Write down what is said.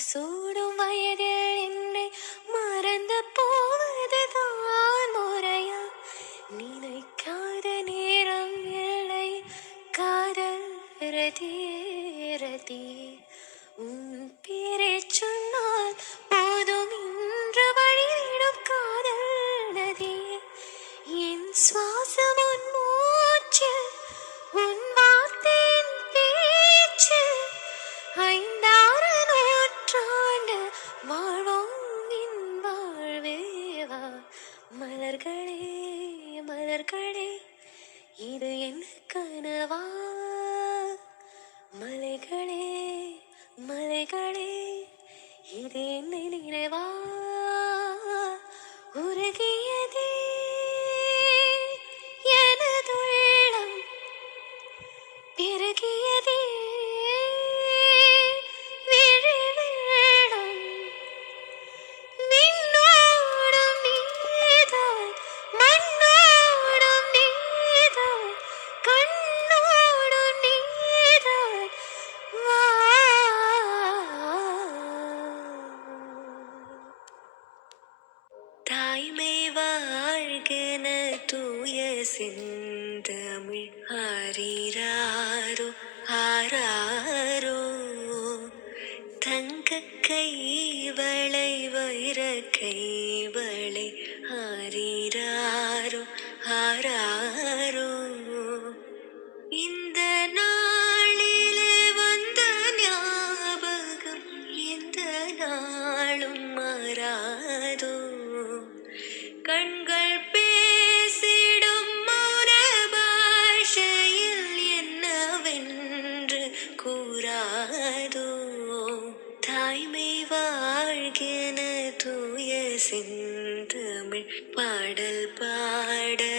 உயிர் சூடும் வயதில் என்னை மறந்து போவதுதான் முறையா? நினைக்காத நேரம் இல்லை காதல் ரதி ரதி. உன் பேரை சொன்னால் போதும் இன்று வழியிடும் காதல் நதி என் சுவாசம் ஒன்று அழகே ಕಿವಿ செந்தமிழ் பாடல் பாட